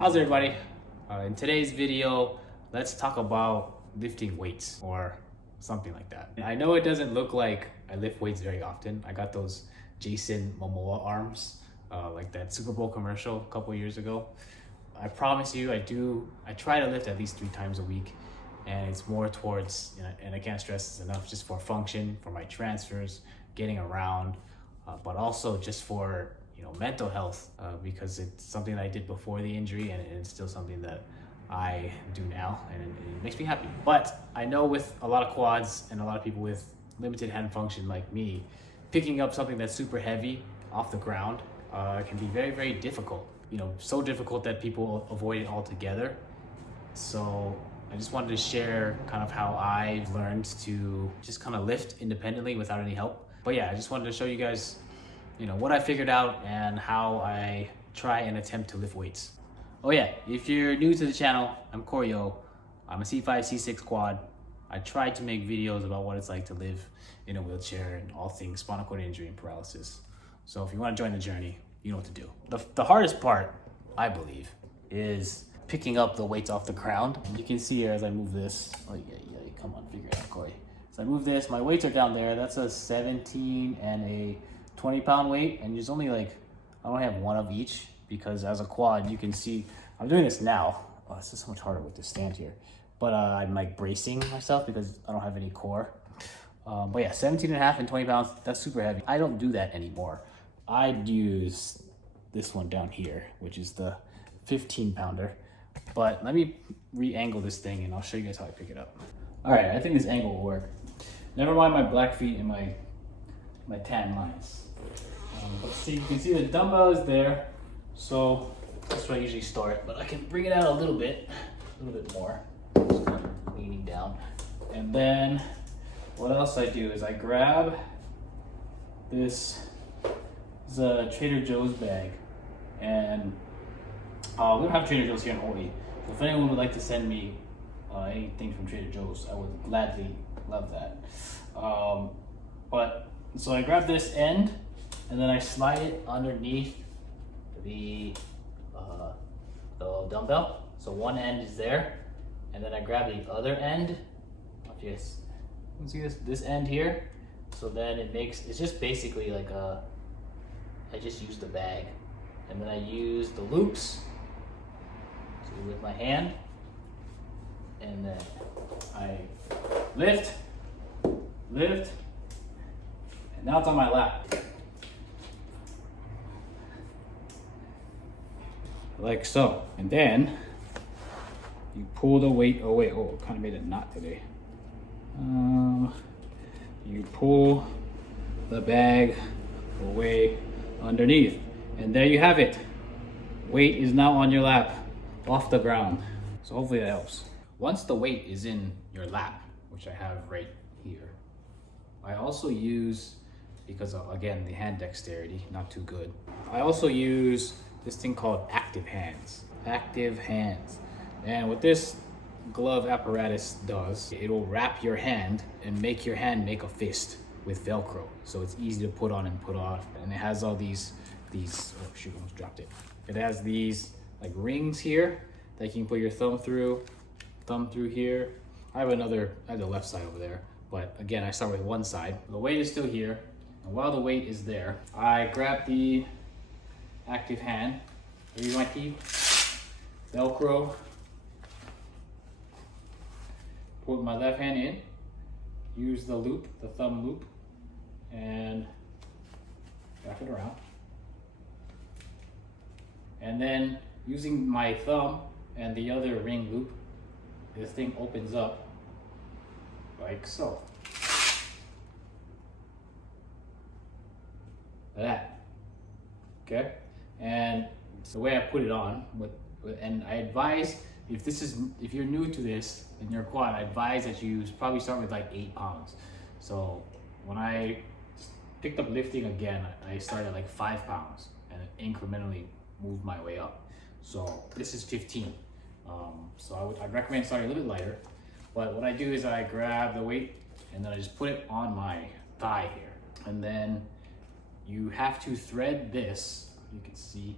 How's everybody? In today's video, let's talk about lifting weights or something like that. I know it doesn't look like I lift weights very often. I got those Jason Momoa arms, like that Super Bowl commercial a couple years ago. I promise you, I try to lift at least 3 times a week, and it's more towards, and I can't stress this enough, just for function, for my transfers, getting around, but also just for mental health, because it's something that I did before the injury, and it's still something that I do now, and it makes me happy. But I know with a lot of quads and a lot of people with limited hand function like me, picking up something that's super heavy off the ground can be very, very difficult. So difficult that people avoid it altogether. So I just wanted to share kind of how I've learned to just kind of lift independently without any help. But yeah, I just wanted to show you guys what I figured out and how I try and attempt to lift weights. Oh yeah, if you're new to the channel, I'm Koryo. I'm a C5, C6 quad. I try to make videos about what it's like to live in a wheelchair and all things spinal cord injury and paralysis. So if you want to join the journey, you know what to do. The hardest part, I believe, is picking up the weights off the ground. And you can see here as I move this, come on, figure it out, Corey. So I move this, my weights are down there. That's a 17 and a 20-pound weight, and there's only I only have one of each, because as a quad, you can see, I'm doing this now. Oh, this is so much harder with this stand here. But I'm bracing myself because I don't have any core. But yeah, 17 and a half and 20 pounds, that's super heavy. I don't do that anymore. I'd use this one down here, which is the 15-pounder. But let me re-angle this thing and I'll show you guys how I pick it up. All right, I think this angle will work. Never mind my black feet and my tan lines. But see, you can see the dumbbell is there, so that's where I usually start. But I can bring it out a little bit more. Just kind of leaning down. And then what else I do is I grab this is a Trader Joe's bag, and we don't have Trader Joe's here in Hawaii. So if anyone would like to send me anything from Trader Joe's, I would gladly love that. So I grab this end, and then I slide it underneath the dumbbell. So one end is there, and then I grab the other end. You can see this end here. So then it's just basically like I just use the bag, and then I use the loops with my hand, and then I lift, and now it's on my lap. Like so. And then you pull the weight away. Oh, kind of made a knot today. You pull the bag away underneath, and there you have it. Weight is now on your lap, off the ground. So hopefully that helps. Once the weight is in your lap, which I have right here, I also use, because again, the hand dexterity, not too good, I also use this thing called active hands. And what this glove apparatus does, it will wrap your hand and make your hand make a fist with Velcro. So it's easy to put on and put off. And it has all these, oh shoot, almost dropped it. It has these like rings here that you can put your thumb through here. I have the left side over there. But again, I start with one side. The weight is still here. And while the weight is there, I grab the active hand, use my teeth, Velcro, put my left hand in, use the loop, the thumb loop, and wrap it around. And then using my thumb and the other ring loop, this thing opens up like so. Like that. Okay? And the way I put it on, and I advise, if you're new to this in your quad, I advise that you probably start with like 8 pounds. So when I picked up lifting again, I started at like 5 pounds and incrementally moved my way up. So this is 15. So I'd recommend starting a little bit lighter. But what I do is I grab the weight and then I just put it on my thigh here. And then you have to thread this, you can see,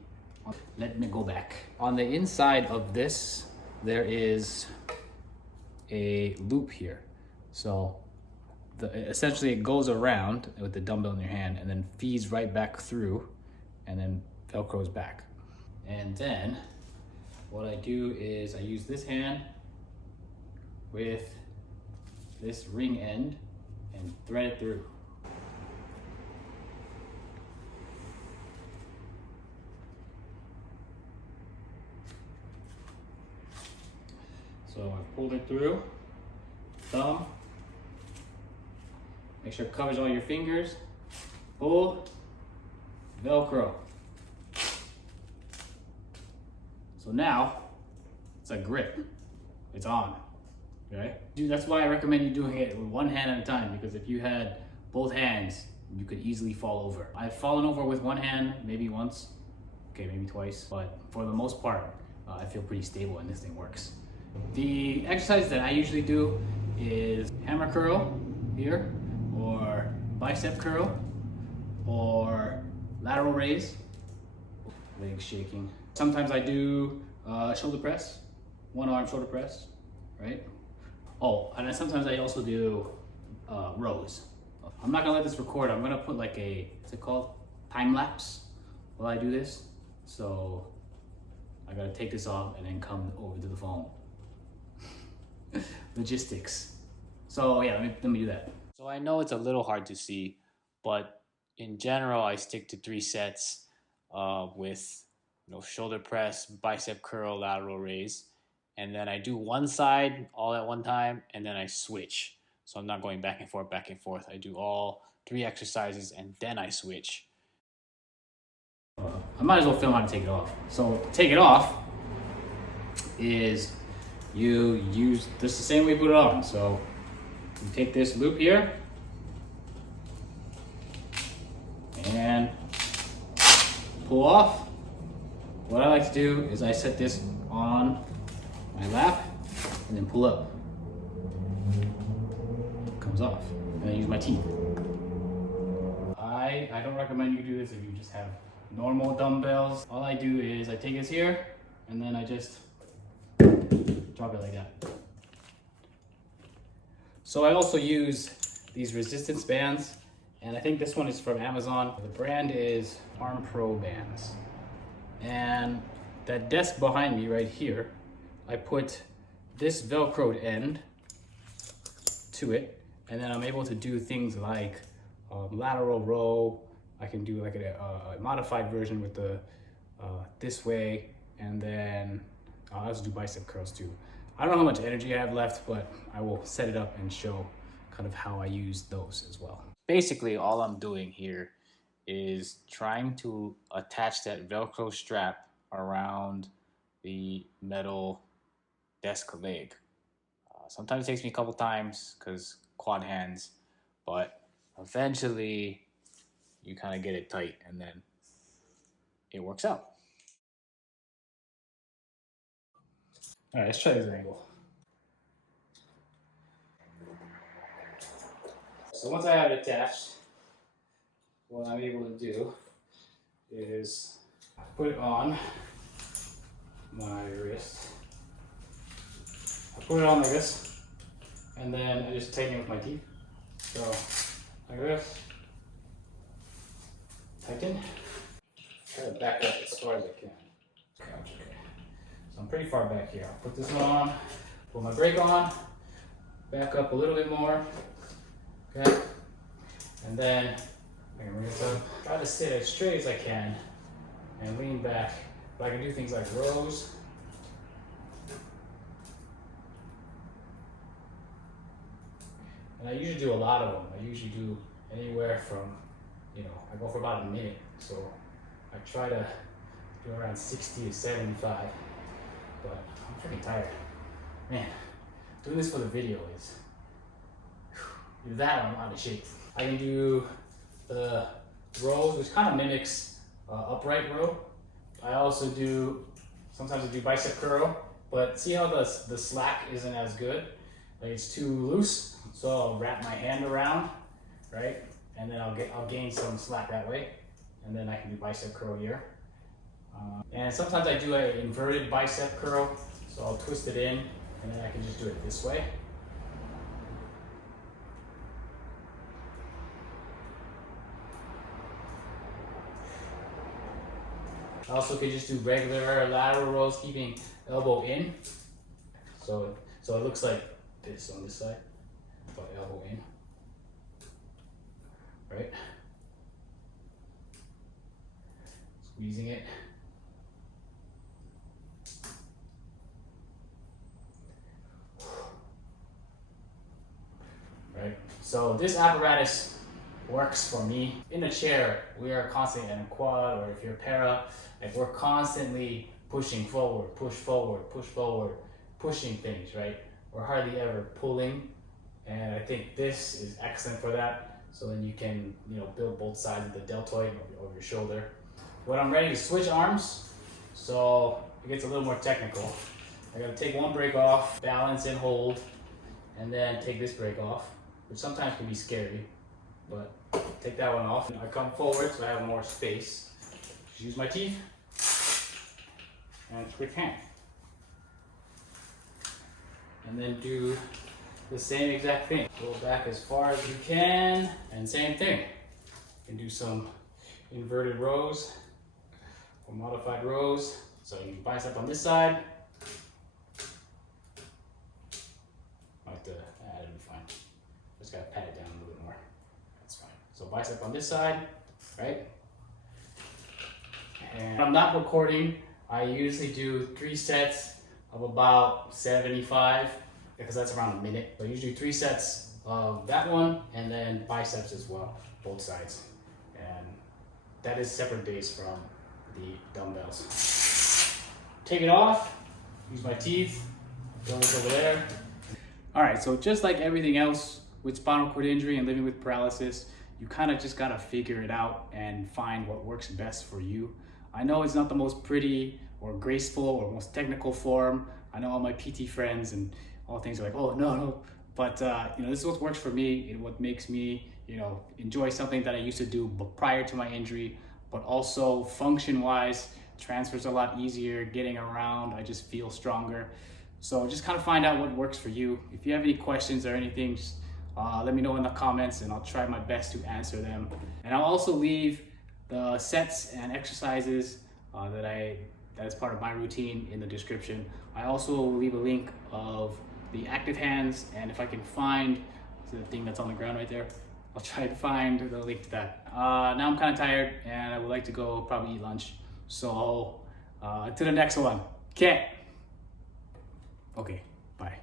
Let me go back. On the inside of this, there is a loop here. So essentially it goes around with the dumbbell in your hand and then feeds right back through and then Velcros back. And then what I do is I use this hand with this ring end and thread it through. So I pulled it through, thumb, make sure it covers all your fingers, pull, Velcro. So now it's a grip, it's on, okay? That's why I recommend you doing it with one hand at a time, because if you had both hands, you could easily fall over. I've fallen over with one hand, maybe once, okay, maybe twice, but for the most part, I feel pretty stable and this thing works. The exercise that I usually do is hammer curl here, or bicep curl, or lateral raise, legs shaking. Sometimes I do shoulder press, one arm shoulder press, right? Oh, and then sometimes I also do rows. I'm not gonna let this record. I'm gonna put like a, what's it called? Time lapse while I do this. So I gotta take this off and then come over to the phone. Logistics. So yeah, let me do that. So I know it's a little hard to see, but in general, I stick to 3 sets with shoulder press, bicep curl, lateral raise, and then I do one side all at one time, and then I switch. So I'm not going back and forth, back and forth. I do all 3 exercises, and then I switch. I might as well film how to take it off. So to take it off is you use this the same way you put it on. So you take this loop here and pull off. What I like to do is I set this on my lap and then pull up. It comes off. And I use my teeth. I don't recommend you do this if you just have normal dumbbells. All I do is I take this here and then I just drop it like that. So I also use these resistance bands, and I think this one is from Amazon. The brand is Arm Pro bands. And that desk behind me right here, I put this Velcroed end to it, and then I'm able to do things like lateral row. I can do like a modified version with the this way, and then I'll also do bicep curls too. I don't know how much energy I have left, but I will set it up and show kind of how I use those as well. Basically, all I'm doing here is trying to attach that Velcro strap around the metal desk leg. Sometimes it takes me a couple times because quad hands, but eventually you kind of get it tight and then it works out. All right, let's try this angle. So once I have it attached, what I'm able to do is put it on my wrist. I put it on like this, and then I just tighten it with my teeth. So like this, tighten. Try to back up as far as I can. Okay. So I'm pretty far back here. I'll put this one on, put my brake on, back up a little bit more, okay? And then I can bring this up. Try to sit as straight as I can and lean back. But I can do things like rows. And I usually do a lot of them. I usually do anywhere from, I go for about a minute. So I try to do around 60 to 75. But I'm freaking tired. Man, doing this for the video is, either that or I'm out of shape. I can do the rows, which kind of mimics upright row. I also do, sometimes I do bicep curl, but see how the slack isn't as good? Like it's too loose, so I'll wrap my hand around, right? And then I'll gain some slack that way, and then I can do bicep curl here. And sometimes I do an inverted bicep curl, so I'll twist it in and then I can just do it this way. I also could just do regular lateral rows, keeping elbow in. So it looks like this on this side, but elbow in, right? Squeezing it. Right? So this apparatus works for me. In a chair, we are constantly in a quad, or if you're para, like we're constantly pushing forward, push forward, pushing things, right? We're hardly ever pulling, and I think this is excellent for that. So then you can, build both sides of the deltoid of your shoulder. When I'm ready to switch arms, so it gets a little more technical. I gotta take one break off, balance and hold, and then take this break off, which sometimes can be scary, but take that one off. I come forward so I have more space. Just use my teeth and switch hand. And then do the same exact thing. Go back as far as you can, and same thing. You can do some inverted rows or modified rows. So you can bicep on this side. That'll be fine. Just gotta pat it down a little bit more. That's fine. So bicep on this side, right? And when I'm not recording, I usually do 3 sets of about 75, because that's around a minute. So I usually do 3 sets of that one, and then biceps as well, both sides. And that is separate days from the dumbbells. Take it off, use my teeth, throw this over there. All right, so just like everything else with spinal cord injury and living with paralysis, you kind of just gotta figure it out and find what works best for you. I know it's not the most pretty or graceful or most technical form. I know all my PT friends and all things are like, oh no, but this is what works for me and what makes me, enjoy something that I used to do prior to my injury, but also function-wise, transfers a lot easier, getting around, I just feel stronger. So just kind of find out what works for you. If you have any questions or anything, just let me know in the comments and I'll try my best to answer them. And I'll also leave the sets and exercises that is part of my routine in the description. I also will leave a link of the active hands, and if I can find the thing that's on the ground right there, I'll try to find the link to that. Now I'm kind of tired and I would like to go probably eat lunch. So to the next one. Okay, bye.